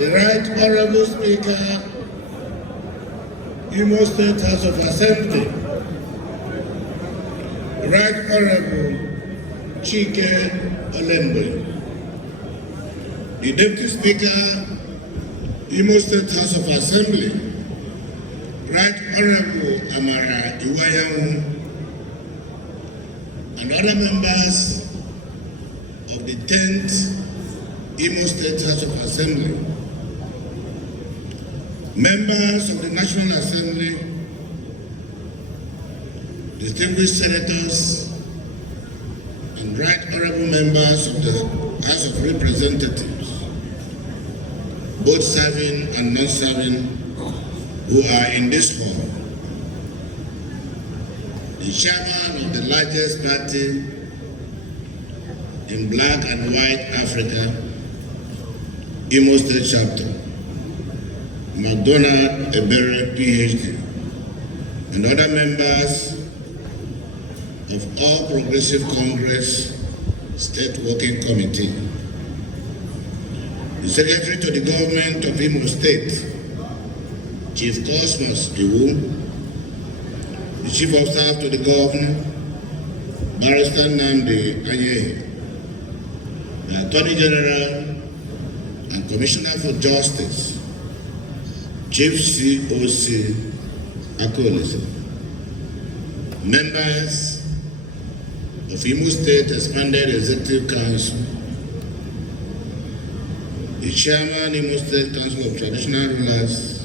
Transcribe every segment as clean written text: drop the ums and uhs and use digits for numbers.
The Right Honorable Speaker, Imo State House of Assembly, the Right Honorable Chike Olembe, the Deputy Speaker, Imo State House of Assembly, Right Honorable Amara Iwayamu, and other members of the 10th Imo State House of Assembly, members of the National Assembly, distinguished senators, and right honorable members of the House of Representatives, both serving and non-serving, who are in this hall. The chairman of the largest party in Black and White Africa, Imo State Chapter, McDonald Ebere, PhD, and other members of All Progressive Congress State Working Committee, the Secretary to the Government of Imo State, Chief Cosmos Iwu, the Chief of Staff to the Governor, Barrister Nnamdi Anyehi, the Attorney General and Commissioner for Justice, Chief COC Akolese, members of Imo State Expanded Executive Council, the Chairman Imo State Council of Traditional Rulers,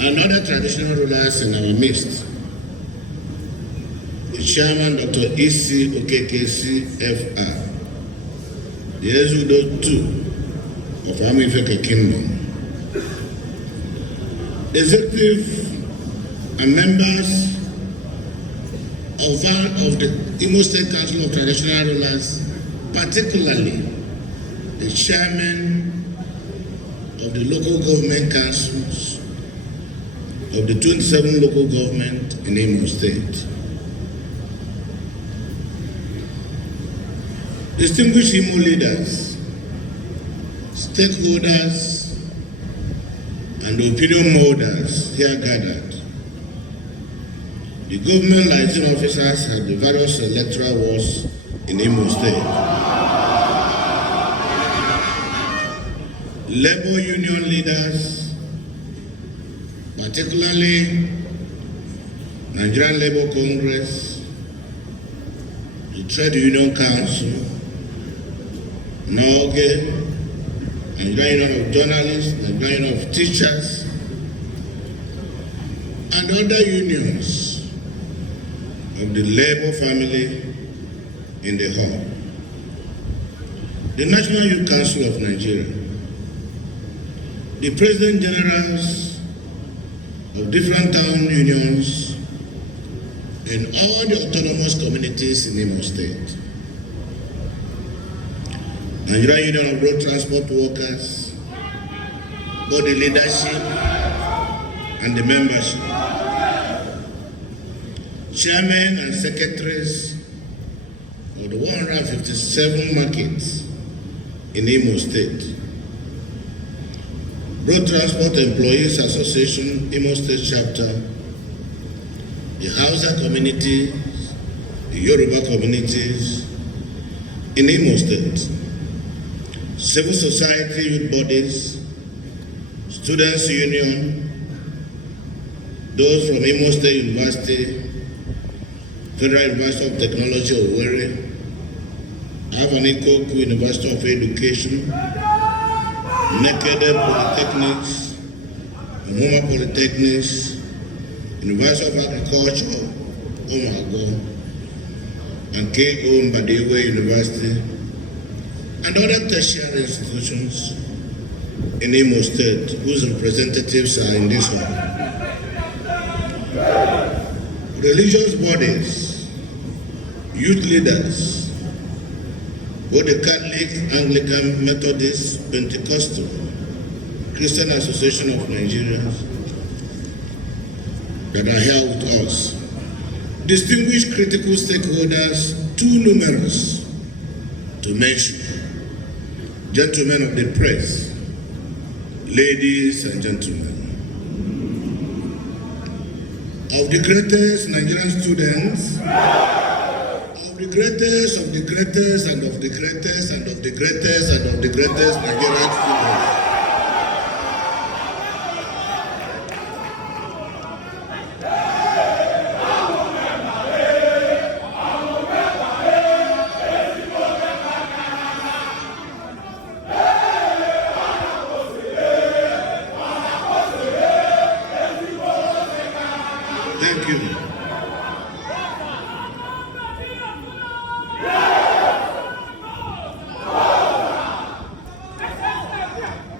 and other traditional rulers in our midst, the Chairman Dr. E.C. Okeke CFR, the Ezudo II of Amifeke Kingdom, the executive and members of the Imo State Council of Traditional Rulers, particularly the chairman of the local government councils of the 27 local government in Imo State. Distinguished Imo leaders, stakeholders, and opinion molders here gathered, the government liaison officers at the various electoral wards in Imo State, labor union leaders, particularly Nigerian Labour Congress, the Trade Union Council, NOGE, Nigerian Union of Journalists, Nigerian Union of Teachers, and other unions of the Labour family in the hall. The National Youth Council of Nigeria, the President Generals of different town unions in all the autonomous communities in Imo State, Nigerian Union of Road Transport Workers, both the leadership and the membership, chairmen and secretaries of the 157 markets in Imo State, Road Transport Employees Association, Imo State Chapter, the Hausa communities, the Yoruba communities in Imo State, civil society youth bodies, students' union, those from Imo State University, Federal University of Technology, Owerri, Avanikoku University of Education, Nekede Polytechnics, Umuma Polytechnics, University of Agriculture, Omago, and K.O. Mbadiwe University, and other tertiary institutions in Imo State whose representatives are in this hall. Religious bodies, youth leaders, both the Catholic, Anglican, Methodist, Pentecostal, Christian Association of Nigerians that are here with us. Distinguished critical stakeholders, too numerous to mention, gentlemen of the press, ladies and gentlemen, of the greatest Nigerian students, of the greatest of the greatest and of the greatest and of the greatest and of the greatest Nigerian students. Thank you.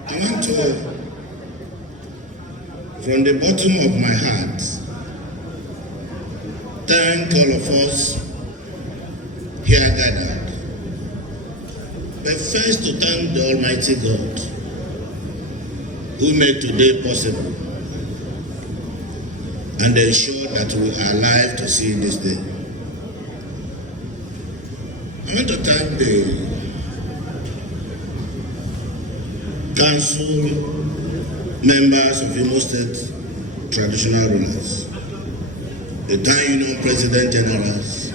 I want to, from the bottom of my heart, thank all of us here gathered. But first to thank the Almighty God who made today possible and ensure that we are alive to see this day. I want to thank the council members of Imo State traditional rulers, the Town Union President Generals,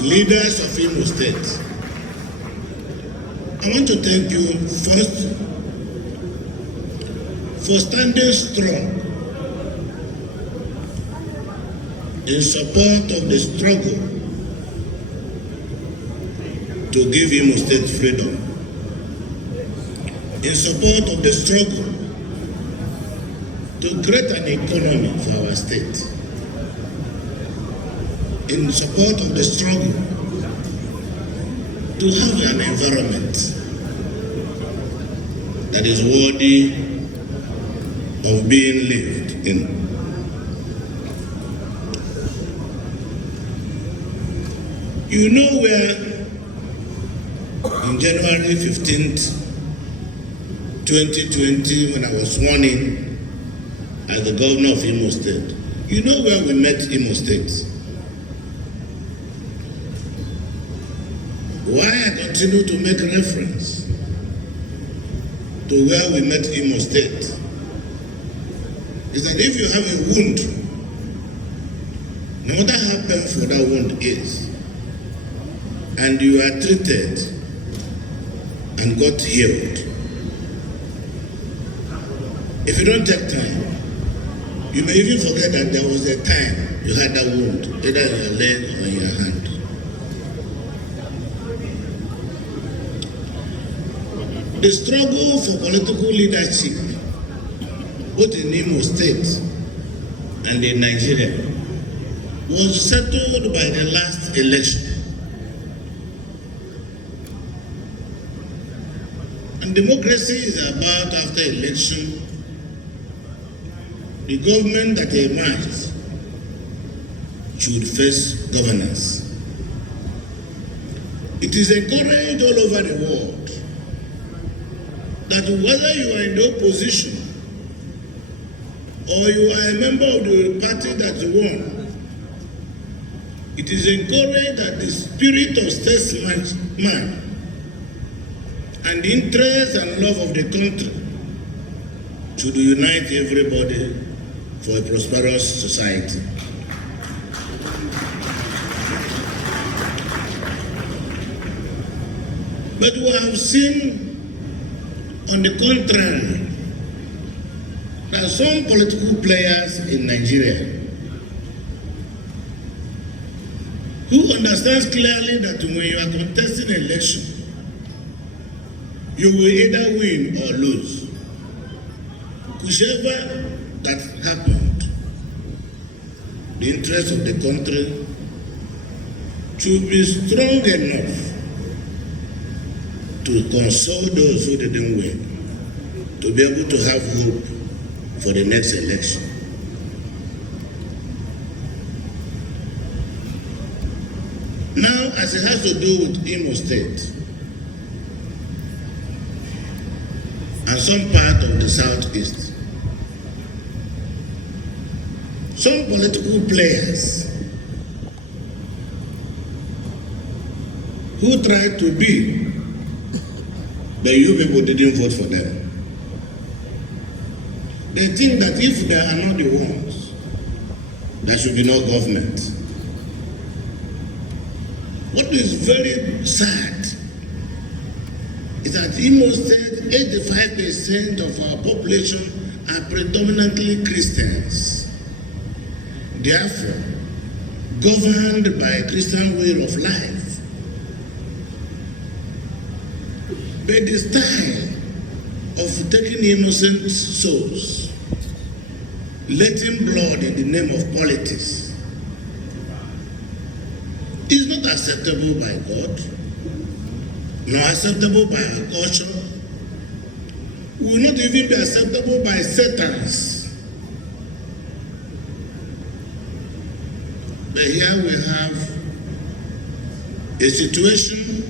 leaders of Imo State. I want to thank you first for standing strong in support of the struggle to give Imo State freedom, in support of the struggle to create an economy for our state, in support of the struggle to have an environment that is worthy of being lived in. You know where on January 15th, 2020, when I was sworn in as the governor of Imo State, you know where we met Imo State. Why I continue to make reference to where we met Imo State is that if you have a wound, no matter how painful that wound is, and you are treated and got healed, if you don't take time, you may even forget that there was a time you had that wound, either in your leg or in your hand. The struggle for political leadership, both in Imo State and in Nigeria, was settled by the last election. And democracy is about, after election, the government that emerges should face governance. It is encouraged all over the world that whether you are in the opposition or you are a member of the party that won, it is encouraged that the spirit of statesman and the interest and love of the country should unite everybody for a prosperous society. But we have seen, on the contrary, that some political players in Nigeria who understands clearly that when you are contesting an election, you will either win or lose. Whichever that happened, the interest of the country should be strong enough to console those who didn't win, to be able to have hope for the next election. Now, as it has to do with Imo State and some part of the southeast, some political players who try to be but you people didn't vote for them. They think that if they are not the ones, there should be no government. What is very sad is that Imo State, 85% of our population are predominantly Christians. Therefore, governed by a Christian way of life. But the style of taking innocent souls, letting blood in the name of politics, is not acceptable by God, nor acceptable by our culture, will not even be acceptable by Satans. But here we have a situation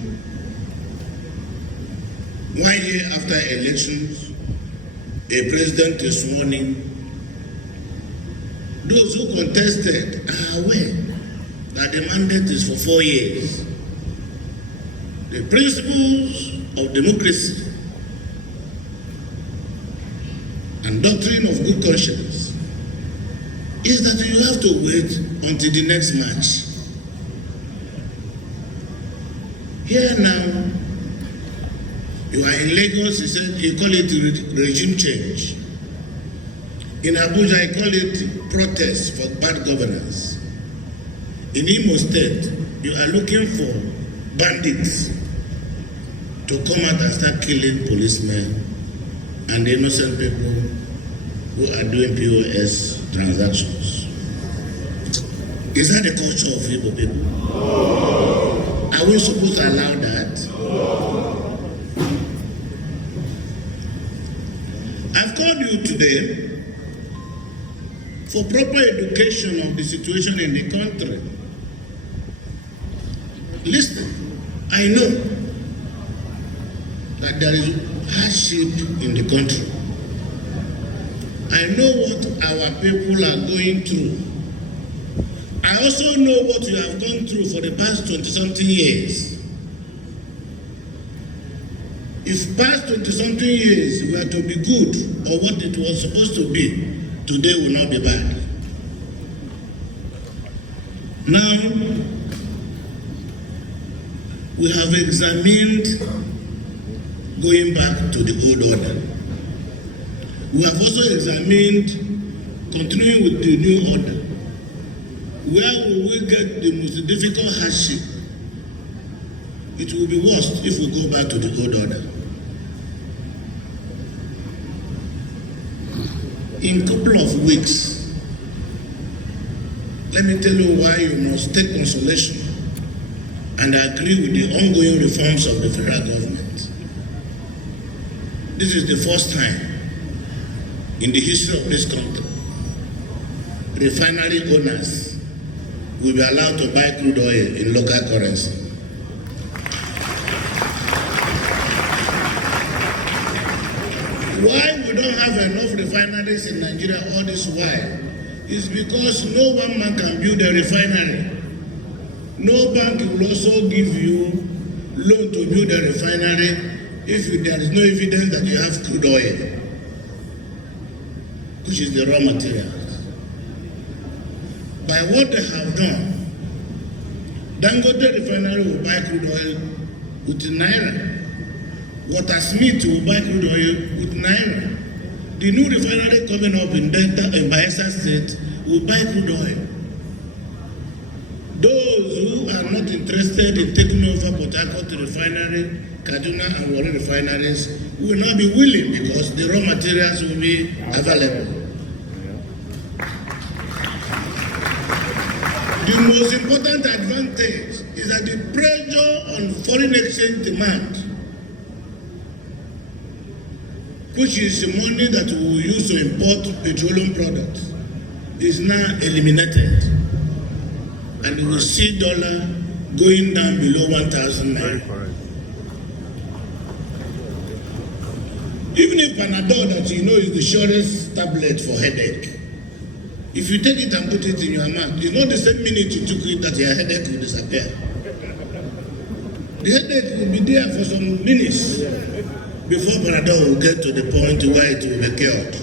1 year after elections, a president is sworn in. Those who contested are aware that the mandate is for 4 years. The principles of democracy and doctrine of good conscience is that you have to wait until the next March. Here now, you are in Lagos, you call it regime change. In Abuja, I call it protest for bad governance. In Imo State, you are looking for bandits to come out and start killing policemen and innocent people who are doing POS transactions. Is that the culture of Igbo people? Are we supposed to allow that? I've called you today for proper education of the situation in the country. Listen, I know that there is hardship in the country. I know what our people are going through. I also know what you have gone through for the past 20-something years. If past 20-something years were to be good, or what it was supposed to be, today will not be bad. Now, we have examined going back to the old order. We have also examined continuing with the new order. Where will we get the most difficult hardship? It will be worse if we go back to the old order. In a couple of weeks, let me tell you why you must take consolation and agree with the ongoing reforms of the federal government. This is the first time in the history of this country refinery owners will be allowed to buy crude oil in local currency. Why we don't have enough refineries in Nigeria all this while is because no one man can build a refinery. No bank will also give you loan to build a refinery if there is no evidence that you have crude oil, which is the raw material. By what they have done, Dangote refinery will buy crude oil with Naira. Watersmith will buy crude oil with Naira. The new refinery coming up in Delta and Bayelsa State will buy crude oil. Those who are not interested in taking over Port Harcourt refinery, Kaduna and Warri refineries will not be willing because the raw materials will be available. The most important advantage is that the pressure on foreign exchange demand, which is the money that we will use to import petroleum products, is now eliminated. And you will see dollar going down below 1,000 naira. Even if Panadol that you know is the surest tablet for headache, if you take it and put it in your mouth, it's not the same minute you took it that your headache will disappear. The headache will be there for some minutes. before Panadol will get to the point where it will be cured.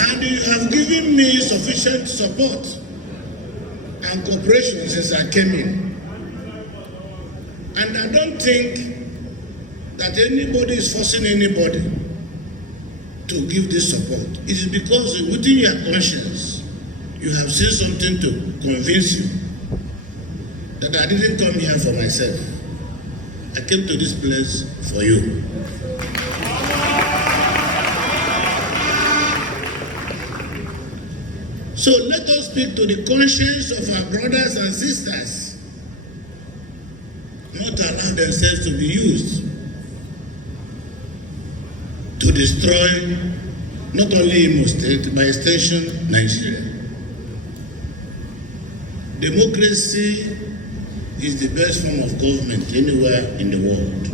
And you have given me sufficient support and cooperation since I came in. And I don't think that anybody is forcing anybody to give this support. It is because within your conscience, you have seen something to convince you that I didn't come here for myself. I came to this place for you. So let us speak to the conscience of our brothers and sisters, not allow themselves to be used to destroy not only Imo State, by extension, Nigeria. Democracy is the best form of government anywhere in the world.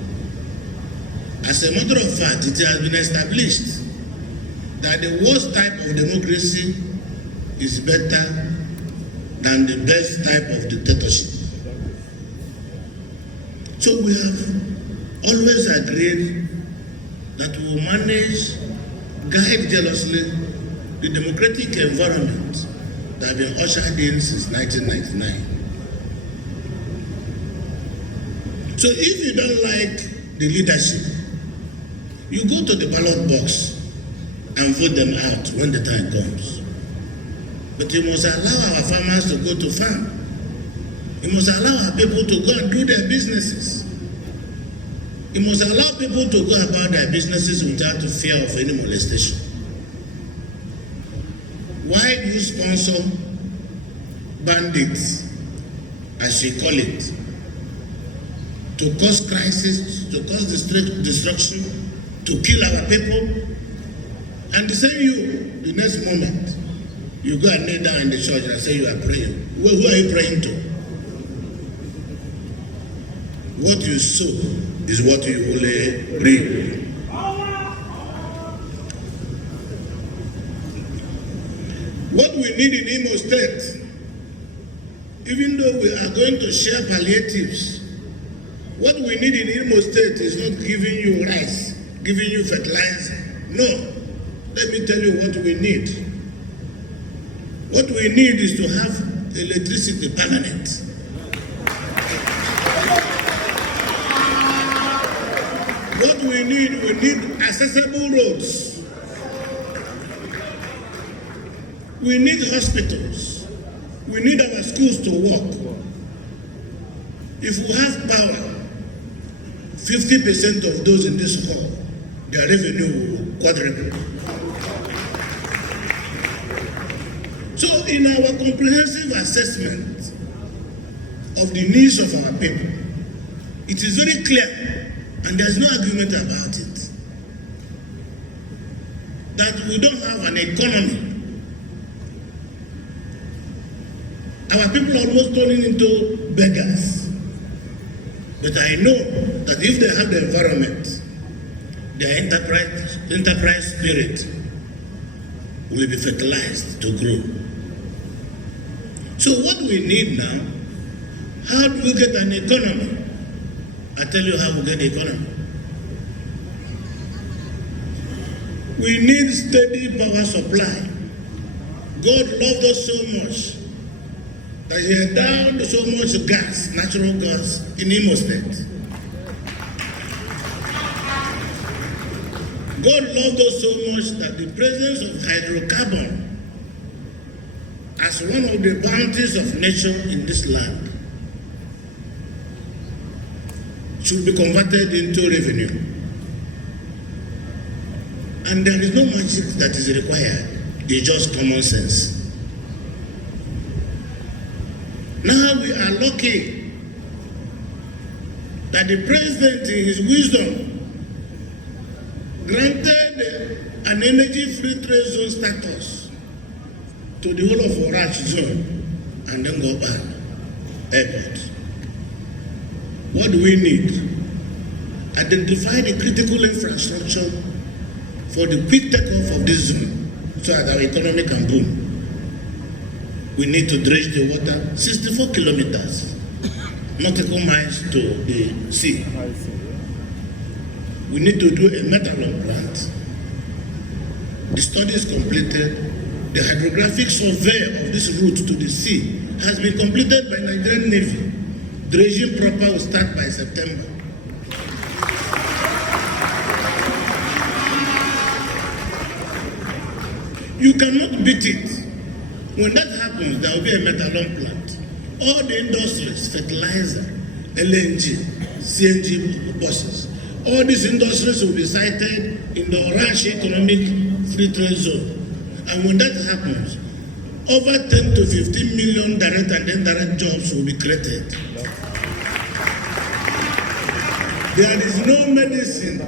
As a matter of fact, it has been established that the worst type of democracy is better than the best type of dictatorship. So we have always agreed that we will manage, guide jealously the democratic environment that has been ushered in since 1999. So if you don't like the leadership, you go to the ballot box and vote them out when the time comes. But you must allow our farmers to go to farm. You must allow our people to go and do their businesses. You must allow people to go about their businesses without the fear of any molestation. Why do you sponsor bandits, as you call it, to cause crisis, to cause destruction, to kill our people? And the same you, the next moment, you go and kneel down in the church and say you are praying. Who are you praying to? What you sow is what you will reap. What we need in Imo State, even though we are going to share palliatives, what we need in Imo State is not giving you rice, giving you fertilizer. No. Let me tell you what we need. What we need is to have electricity permanent. What we need accessible roads. We need hospitals. We need our schools to work. If we have power, 50% of those in this hall, their revenue will quadruple. So in our comprehensive assessment of the needs of our people, it is very clear, and there's no argument about it, that we don't have an economy. Our people are almost turning into beggars. But I know that if they have the environment, their enterprise spirit will be fertilized to grow. So what we need now, how do we get an economy? I tell you how we get the economy. We need steady power supply. God loved us so much that he endowed so much gas, natural gas, in Imo State. God loved us so much that the presence of hydrocarbon as one of the bounties of nature in this land should be converted into revenue. And there is no magic that is required. It's just common sense. Now we are lucky that the president, in his wisdom, granted an energy-free trade zone status to the whole of Owerri zone and then go back airport. What do we need? Identify the critical infrastructure for the quick takeoff of this zone so that our economy can boom. We need to dredge the water 64 kilometers, nautical miles to the sea. We need to do a methanol plant. The study is completed. The hydrographic survey of this route to the sea has been completed by Nigerian Navy. Dredging proper will start by September. You cannot beat it. When that happens, there will be a methanol plant. All the industries, fertilizer, LNG, CNG buses, all these industries will be sited in the Orange Economic Free Trade Zone. And when that happens, over 10 to 15 million direct and indirect jobs will be created. There is no medicine.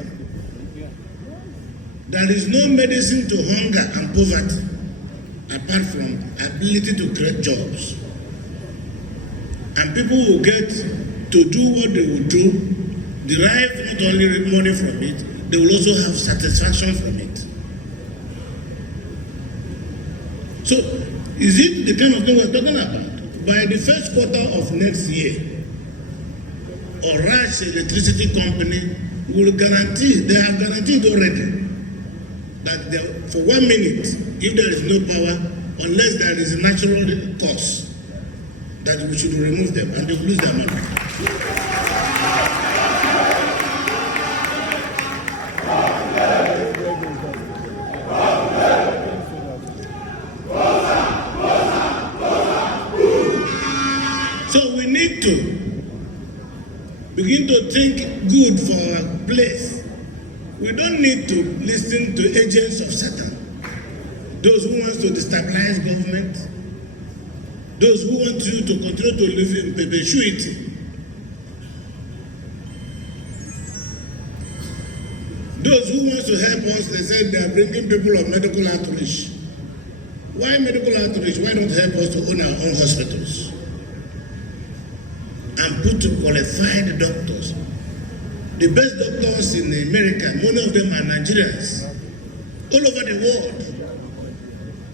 There is no medicine to hunger and poverty apart from ability to create jobs. And people will get to do what they will do, derive not only money from it, they will also have satisfaction from it. So, is it the kind of thing we're talking about? By the first quarter of next year, Orange Electricity Company will guarantee, they have guaranteed already, that for 1 minute, if there is no power, unless there is a natural cause, that we should remove them and they will lose their money. So we need to begin to think good for our place. We don't need to listen to agents of Satan. Those who want to destabilize government, those who want you to continue to live in perpetuity, those who want to help us, they say they are bringing people of medical outreach. Why medical outreach? Why not help us to own our own hospitals and put qualified doctors? The best doctors in America, many of them are Nigerians, all over the world.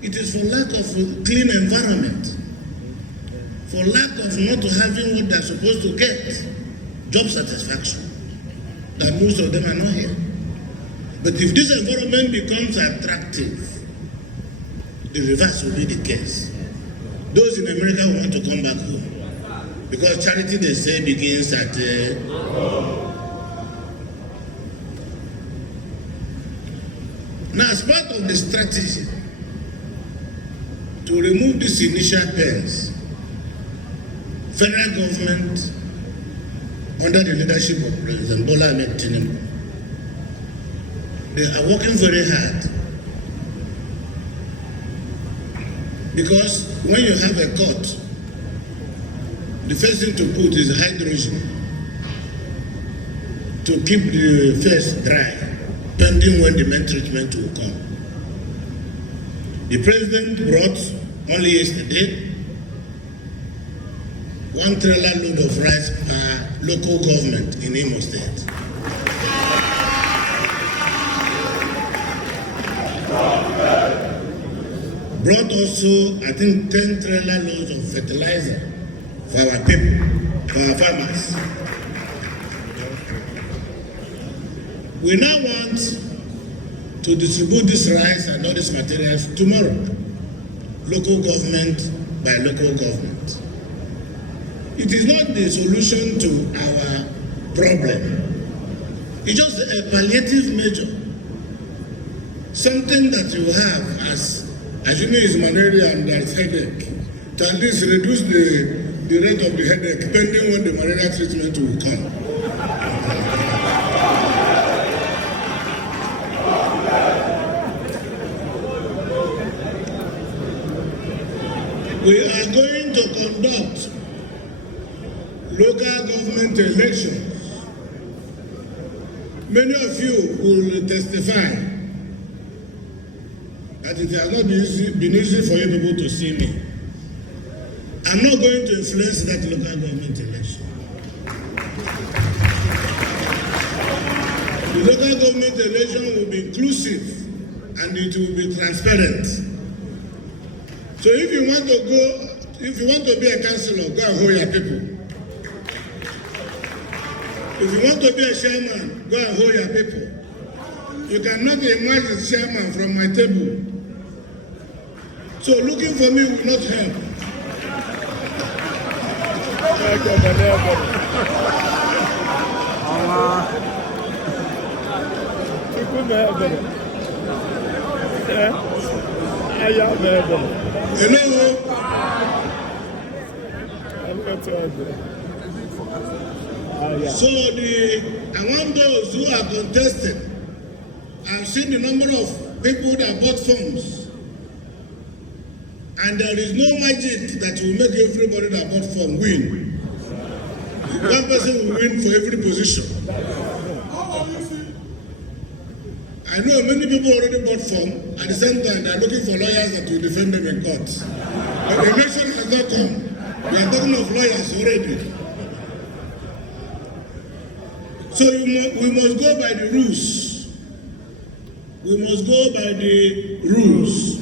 It is for lack of clean environment, for lack of not having what they're supposed to get, job satisfaction, that most of them are not here. But if this environment becomes attractive, the reverse will be the case. Those in America want to come back home, because charity, they say, begins at Now, as part of the strategy to remove these initial pains, federal government, under the leadership of President Bola Ahmed Tinubu, they are working very hard. Because when you have a cut, the first thing to put is hydrogen to keep the face dry, pending when the main treatment will come. The president brought only yesterday 1 trailer load of rice per local government in Imo State. Brought also, I think, 10 trailer loads of fertilizer for our people, for our farmers. We now want to distribute this rice and all these materials tomorrow, local government by local government. It is not the solution to our problem. It's just a palliative measure. Something that you have as you know is malaria and there's headache, to at least reduce the rate of the headache depending when the malaria treatment will come. We are going to conduct local government elections. Many of you will testify that it has not been easy for you people to see me. I'm not going to influence that local government election. The local government election will be inclusive and it will be transparent. So if you want to be a councillor, go and hold your people. If you want to be a chairman, go and hold your people. You cannot emerge as chairman from my table. So looking for me will not help. Hello. So I want those who are contested. I've seen the number of people that bought forms, and there is no magic that will make everybody that bought form win. One person will win for every position. I know many people already bought form. At the same time, they are looking for lawyers that will defend them in court. But the election has not come. We are talking of lawyers already. So we must go by the rules. We must go by the rules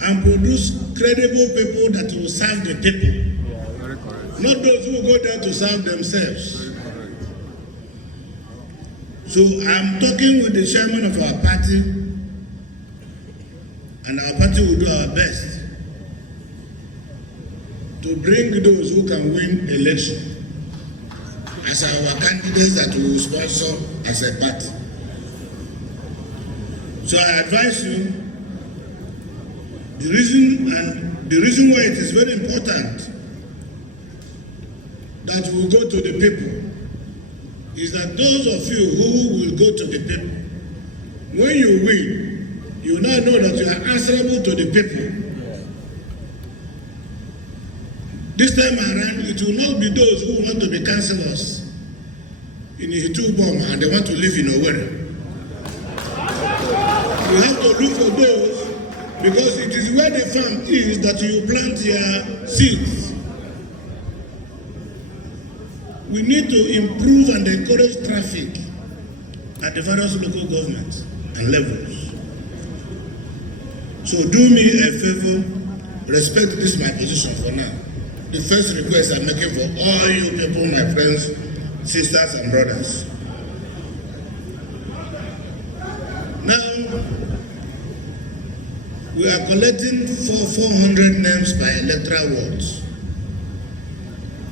and produce credible people that will serve the people. Not those who go there to serve themselves. So I'm talking with the chairman of our party, and our party will do our best to bring those who can win election as our candidates that we will sponsor as a party. So I advise you, the reason why it is very important that we go to the people is that those of you who will go to the people, when you win, you now know that you are answerable to the people. This time around, it will not be those who want to be councillors in Uzodimma and they want to live in Owerri. You have to look for those, because it is where the farm is that you plant your seeds. We need to improve and encourage traffic at the various local governments and levels. So do me a favor, respect this my position for now. The first request I'm making for all you people, my friends, sisters and brothers. Now, we are collecting 400 names by electoral wards.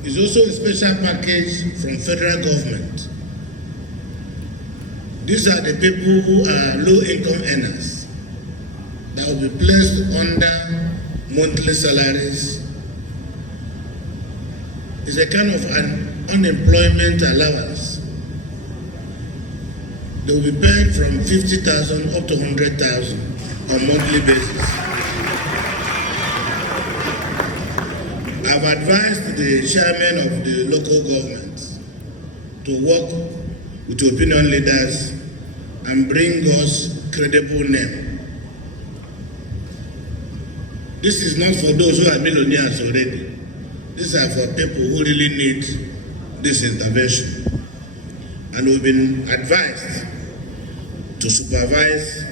It's also a special package from federal government. These are the people who are low-income earners that will be placed under monthly salaries. It's a kind of an unemployment allowance. They will be paid from 50,000 up to 100,000 on monthly basis. I've advised the chairman of the local government to work with opinion leaders and bring us credible name. This is not for those who are millionaires already. These are for people who really need this intervention. And we've been advised to supervise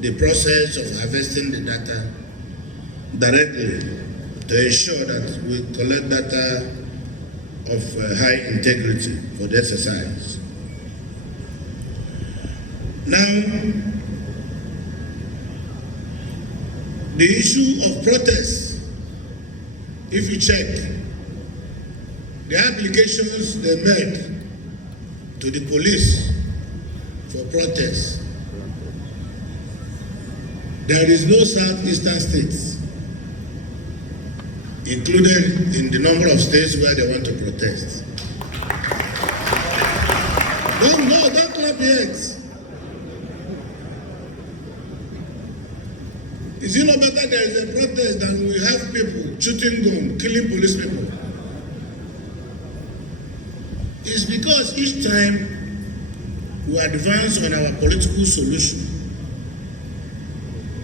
the process of harvesting the data directly to ensure that we collect data of high integrity for the exercise. Now, the issue of protests, if you check, the applications they made to the police for protests, there is no southeastern states included in the number of states where they want to protest. Don't clap yet. Is it not better there is a protest than we have people shooting guns, killing police people? It's because each time we advance on our political solution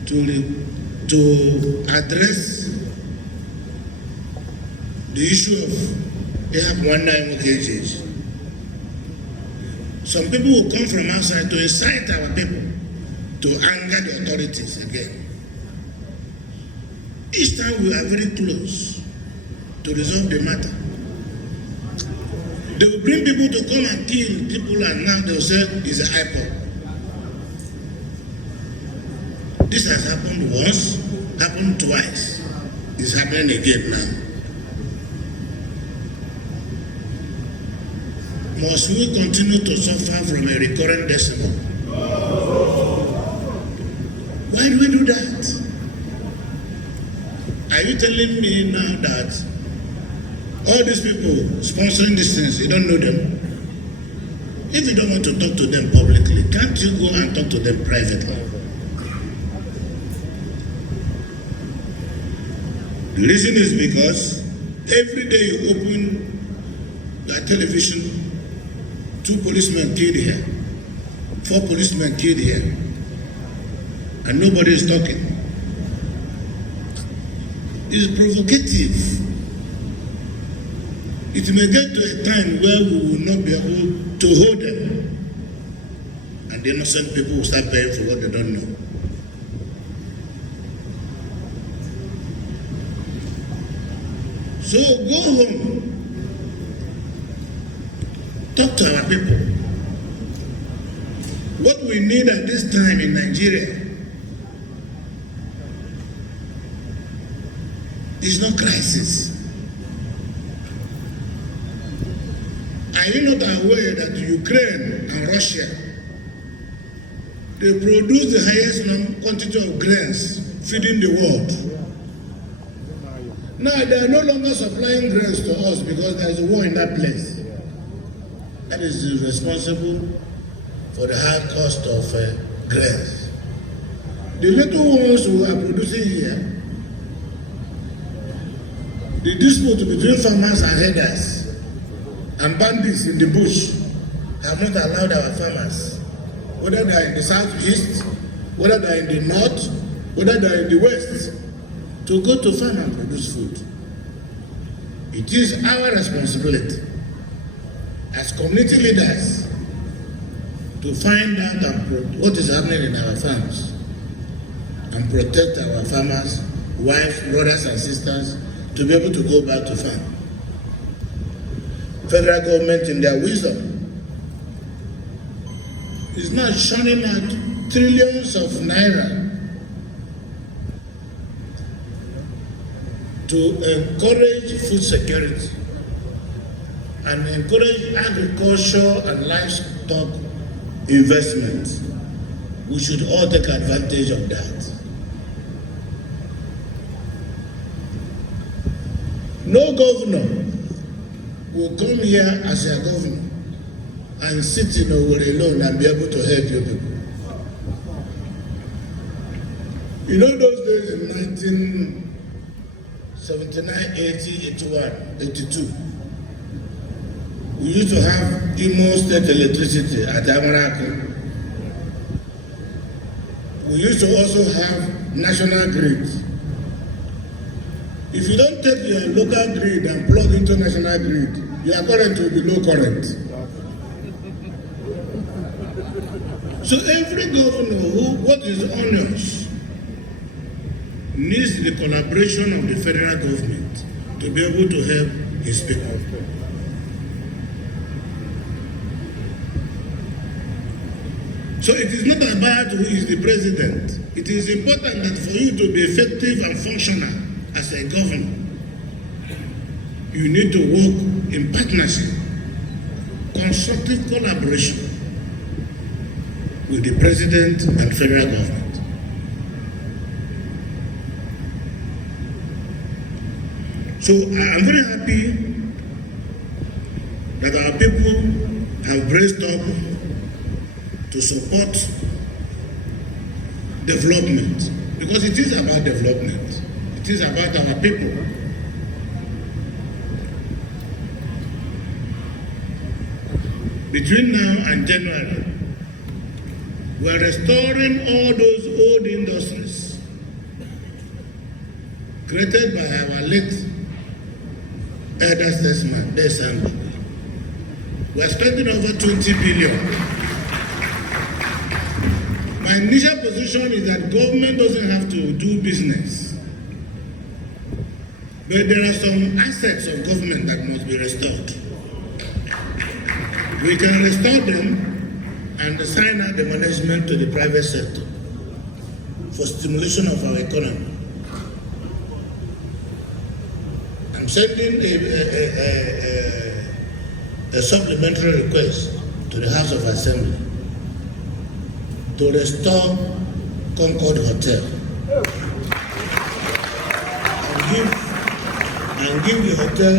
to address the issue of they have 191 kgs. Some people will come from outside to incite our people to anger the authorities again. Each time we are very close to resolve the matter. They will bring people to come and kill people, and now they will say it's a IPOB. This has happened once, happened twice. It's happening again now. Must we continue to suffer from a recurrent decimal? Why do we do that? Are you telling me now that all these people sponsoring these things, you don't know them? If you don't want to talk to them publicly, can't you go and talk to them privately? The reason is because every day you open the television, 2 policemen killed here, 4 policemen killed here, and nobody is talking. It's provocative. It may get to a time where we will not be able to hold them, and the innocent people will start paying for what they don't know. So go home, talk to our people. What we need at this time in Nigeria is no crisis. Are you not aware that Ukraine and Russia, they produce the highest quantity of grains feeding the world? Now they are no longer supplying grains to us because there is a war in that place. That is responsible for the high cost of grains. The little ones who are producing here, the dispute between farmers and herders and bandits in the bush have not allowed our farmers, whether they are in the southeast, whether they are in the north, whether they are in the west, to go to farm and produce food. It is our responsibility as community leaders to find out what is happening in our farms and protect our farmers, wives, brothers and sisters to be able to go back to farm. Federal government in their wisdom is now churning out trillions of naira to encourage food security and encourage agriculture and livestock investment. We should all take advantage of that. No governor will come here as a governor and sit in Owerri alone and be able to help you people. You know those days in 1979, 80, 81, 82, we used to have Imo State electricity at Amarako. We used to also have national grid. If you don't take your local grid and plug into national grid, your current will be low current. So every governor who what is honest needs the collaboration of the federal government to be able to help his people. So it is not about who is the president. It is important that for you to be effective and functional as a governor, you need to work in partnership, constructive collaboration with the president and federal government. So I'm very happy that our people have raised up to support development, because it is about development. It is about our people. Between now and January, we are restoring all those old industries created by our late elder statesman, Desambi. We are spending over 20 billion. My initial position is that government doesn't have to do business But there are some assets of government that must be restored. We can restore them and assign out the management to the private sector for stimulation of our economy. I'm sending a supplementary request to the House of Assembly to restore Concord Hotel and give the hotel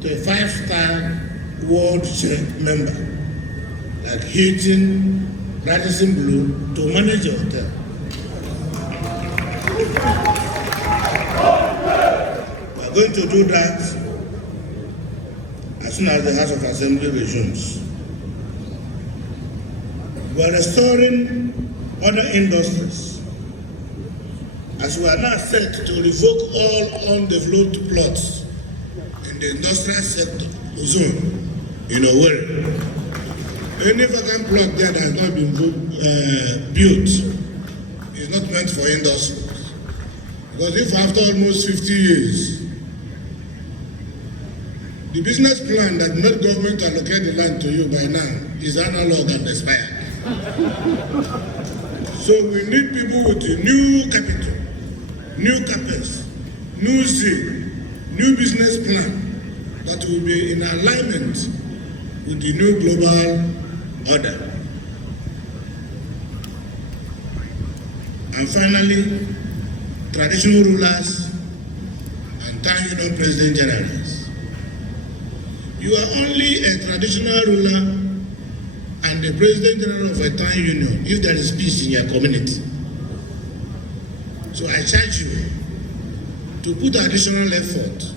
to a 5-star World Trade member like Hilton, Radisson Blue to manage the hotel. We are going to do that as soon as the House of Assembly resumes. We are restoring other industries as we are now set to revoke all undeveloped plots in the industrial sector, Uzodimma, in Owerri. Any vacant plot there that has not been built is not meant for industry. Because if after almost 50 years, the business plan that made government allocate the land to you by now is analog and expired. So we need people with new capital, new capex, new zeal, new business plan that will be in alignment with the new global order. And finally, traditional rulers and town union president generals. You are only a traditional ruler and the president general of a town union if there is peace in your community. So I charge you to put additional effort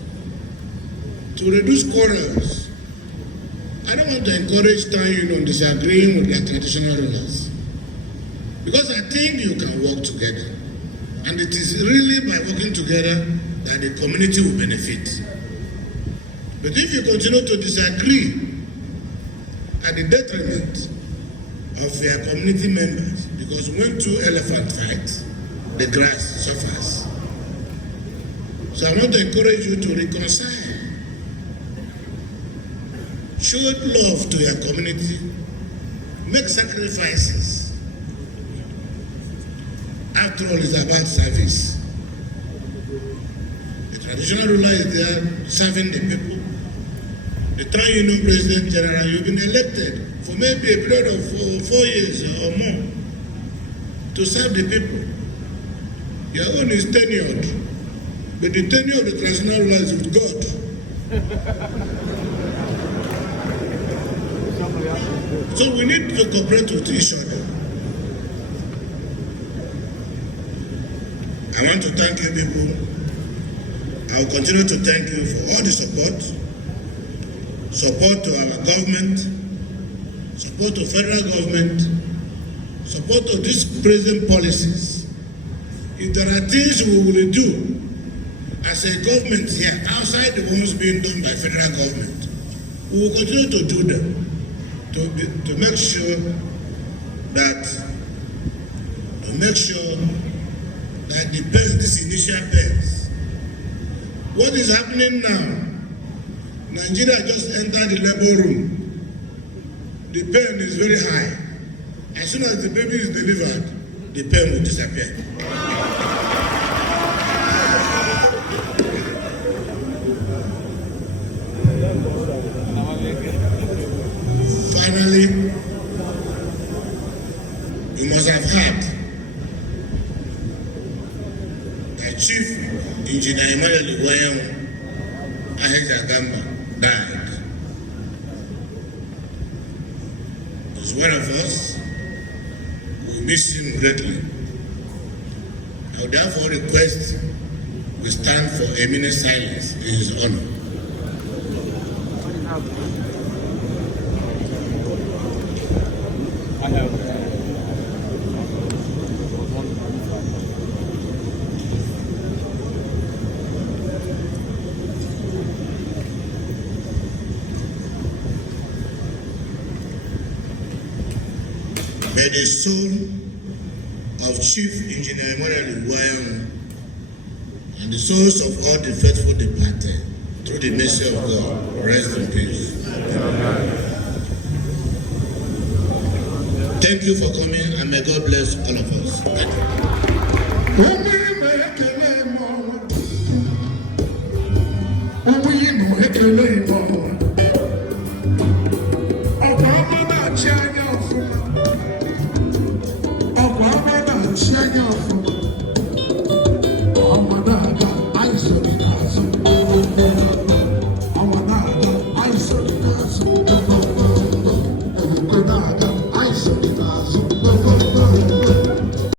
to reduce quarrels. I don't want to encourage town union disagreeing with their traditional rulers, because I think you can work together, and it is really by working together that the community will benefit. But if you continue to disagree at the detriment of your community members, because when two elephants fight, the grass suffers. So I want to encourage you to reconcile. Show love to your community. Make sacrifices. After all, it's about service. The traditional ruler is there serving the people. The town union president general, you've been elected for maybe a period of 4 years or more to serve the people. Your own is tenured, but the tenure of the traditional ruler is with God. So we need to cooperate with each other. I want to thank you people. I will continue to thank you for all the support to our government, support to federal government, support to these present policies. If there are things we will do as a government here, outside the ones being done by federal government, we will continue to do them to make sure that the pains, this initial pains. What is happening now? Nigeria just entered the labor room. The pain is very high. As soon as the baby is delivered, the pain will disappear. Finally, you must have heard that Chief Engineer Uzodimma died. He's one of us. We miss him greatly. I would therefore request we stand for a minute silence in his honor. May the soul of Chief Engineer Uzodimma and the souls of all the faithful departed, through the mercy of God, rest in peace. Thank you for coming, and may God bless all of us. Thank you.